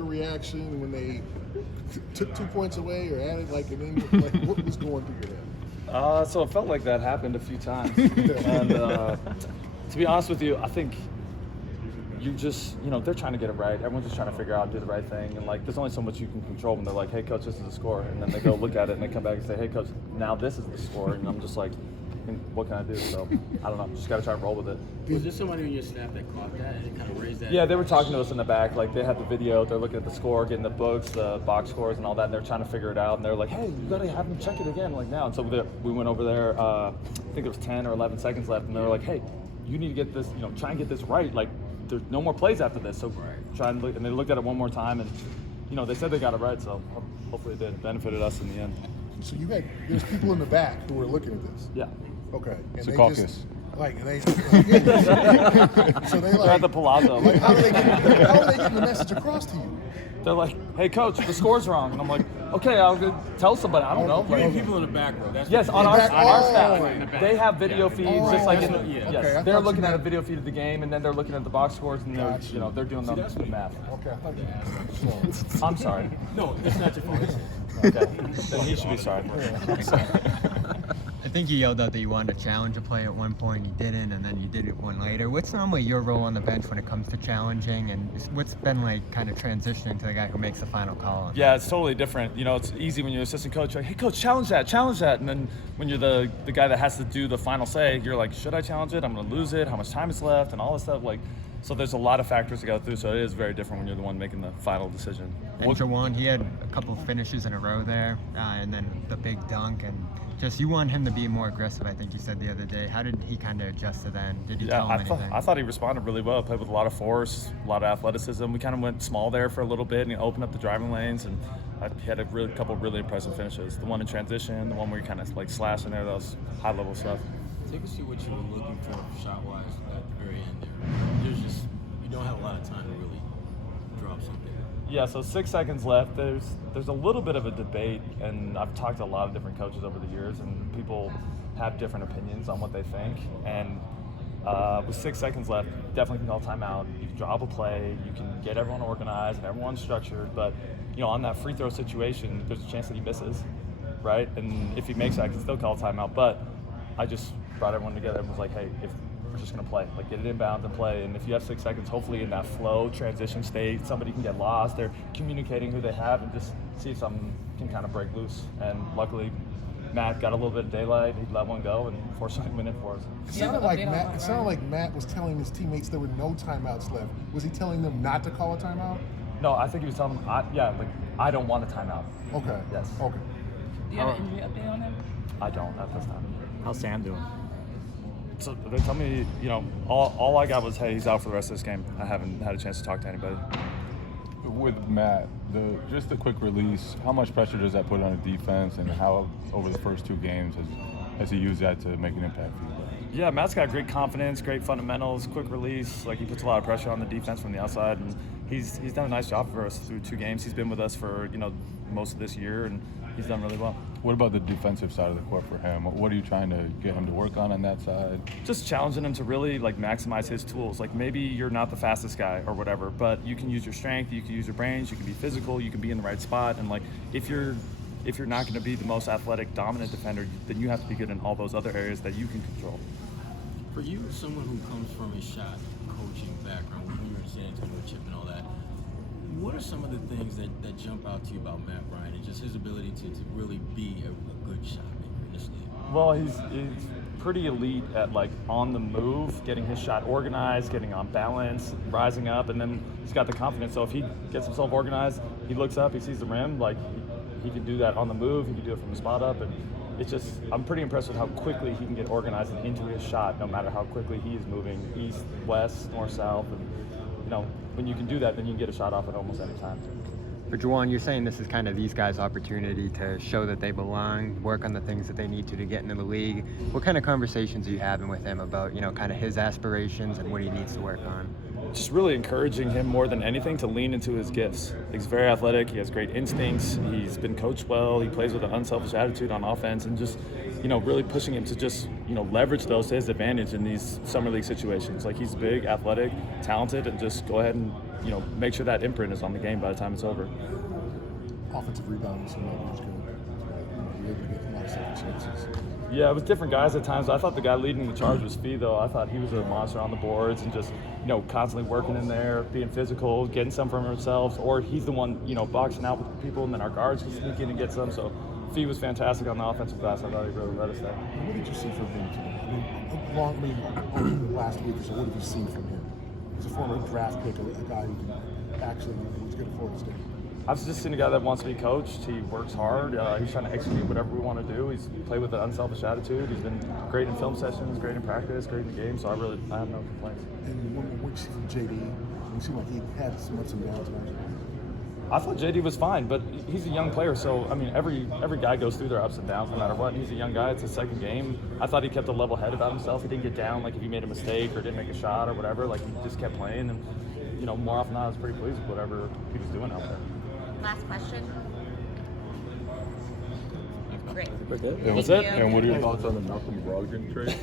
your reaction when they took 2 points away or added, like, and then, like, what was going through your head? So it felt like that happened a few times. And to be honest with you, I think you just, they're trying to get it right. Everyone's just trying to figure out, do the right thing. And, like, there's only so much you can control when they're like, hey, coach, this is the score. And then they go look at it and they come back and say, hey, coach, now this is the score. And I'm just like, what can I do? So, I don't know. Just got to try and roll with it. Was there somebody on your staff that caught that and kind of raised that? Yeah, they were talking to us in the back. Like, they had the video. They're looking at the score, getting the books, the box scores, and all that. And they're trying to figure it out. And they're like, hey, you got to have them check it again, like, now. And so we went over there. I think there was 10 or 11 seconds left. And they were like, hey, you need to get this, try and get this right. Like, there's no more plays after this. So try and look. And they looked at it one more time. And, they said they got it right. So hopefully it did. Benefited us in the end. So there's people in the back who were looking at this? Yeah. Okay. And it's a caucus. So they They're at the Palazzo. Like, how are they getting the message across to you? They're like, hey, coach, the score's wrong. And I'm like, okay, I'll go tell somebody. I don't know. Like, people in the back row. Yes, on our staff. They have video feeds, just like in the, Okay, they're looking at a video feed of the game, and then they're looking at the box scores, and they're, they're doing the math. Okay, I thought I'm sorry. No, it's not your fault. Okay, then he should be sorry. I think you yelled out that you wanted to challenge a play at one point, you didn't, and then you did it one later. What's normally your role on the bench when it comes to challenging, and what's been like kind of transitioning to the guy who makes the final call? Yeah, it's totally different. It's easy when you're assistant coach, you're like, hey coach, challenge that. And then when you're the guy that has to do the final say, you're like, should I challenge it? I'm gonna lose it, how much time is left, and all this stuff. Like, so there's a lot of factors to go through, so it is very different when you're the one making the final decision. And Jawan, he had a couple of finishes in a row there, and then the big dunk, and just you want him to be more aggressive, I think you said the other day. How did he kind of adjust to that? Did you tell him anything? I thought he responded really well. Played with a lot of force, a lot of athleticism. We kind of went small there for a little bit and opened up the driving lanes, and he had a couple really impressive finishes. The one in transition, the one where you kind of like slash in there, that was high-level stuff. Take us to what you were looking for shot-wise at the very end there. You don't have a lot of time to really drop something. Yeah, so 6 seconds left. There's a little bit of a debate, and I've talked to a lot of different coaches over the years, and people have different opinions on what they think. And with 6 seconds left, definitely can call timeout. You can drop a play, you can get everyone organized and everyone structured, but on that free throw situation, there's a chance that he misses, right? And if he makes that, I can still call timeout. But I just brought everyone together and was like, hey, if we're just going to play. Like, get it inbound and play. And if you have 6 seconds, hopefully in that flow, transition state, somebody can get lost. They're communicating who they have and just see if something can kind of break loose. And luckily, Matt got a little bit of daylight. He let one go and fortunately went in for us. It sounded like Matt was telling his teammates there were no timeouts left. Was he telling them not to call a timeout? No, I think he was telling them, I don't want a timeout. Okay. Yes. Okay. Do you have an injury update on him? I don't at this time. How's Sam doing? So they tell me, all I got was, hey, he's out for the rest of this game. I haven't had a chance to talk to anybody. With Matt, just the quick release, how much pressure does that put on the defense, and how over the first 2 games has he used that to make an impact for you? Yeah, Matt's got great confidence, great fundamentals, quick release. Like, he puts a lot of pressure on the defense from the outside, and he's done a nice job for us through 2 games. He's been with us for most of this year, and he's done really well. What about the defensive side of the court for him? What are you trying to get him to work on that side? Just challenging him to really maximize his tools. Like, maybe you're not the fastest guy or whatever, but you can use your strength, you can use your brains, you can be physical, you can be in the right spot, and if you're not going to be the most athletic, dominant defender, then you have to be good in all those other areas that you can control. For you, someone who comes from a shot coaching background, when you were in San Antonio, Chip and all that, what are some of the things that jump out to you about Matt Bryant and just his ability to really be a good shot maker in this league? Well, he's pretty elite at on the move, getting his shot organized, getting on balance, rising up, and then he's got the confidence. So if he gets himself organized, he looks up, he sees the rim, he can do that on the move, he can do it from the spot up, and it's just, I'm pretty impressed with how quickly he can get organized and into his shot, no matter how quickly he is moving east, west, north, south, and when you can do that, then you can get a shot off at almost any time. For Jawan, you're saying this is kind of these guys' opportunity to show that they belong, work on the things that they need to get into the league. What kind of conversations are you having with him about, kind of his aspirations and what he needs to work on? just really encouraging him more than anything to lean into his gifts. He's very athletic. He has great instincts. He's been coached well. He plays with an unselfish attitude on offense, and just, really pushing him to just, leverage those to his advantage in these summer league situations. Like, he's big, athletic, talented, and just go ahead and, make sure that imprint is on the game by the time it's over. Offensive rebounding seemed like he was good. He was able to get a lot of second chances. Yeah, it was different guys at times. I thought the guy leading the charge was Fee, though. I thought he was a monster on the boards and just, constantly working in there, being physical, getting some from himself. Or he's the one, boxing out with people, and then our guards can sneak in and get some. So Fee was fantastic on the offensive glass. I thought he really led us there. What did you see from him today? Last week or so, what have you seen from him? He's a former draft pick, a guy who can actually was good at Florida State. I've just seen a guy that wants to be coached. He works hard. He's trying to execute whatever we want to do. He's played with an unselfish attitude. He's been great in film sessions, great in practice, great in the game. So I have no complaints. And what you see from JD, it seemed like he had some ups and downs. I thought JD was fine, but he's a young player. So I mean, every guy goes through their ups and downs no matter what. He's a young guy. It's his second game. I thought he kept a level head about himself. He didn't get down like if he made a mistake or didn't make a shot or whatever. Like, he just kept playing, and more often than not, I was pretty pleased with whatever he was doing out there. Last question. Great. And That's it. And what are your thoughts on the Malcolm Brogdon trade?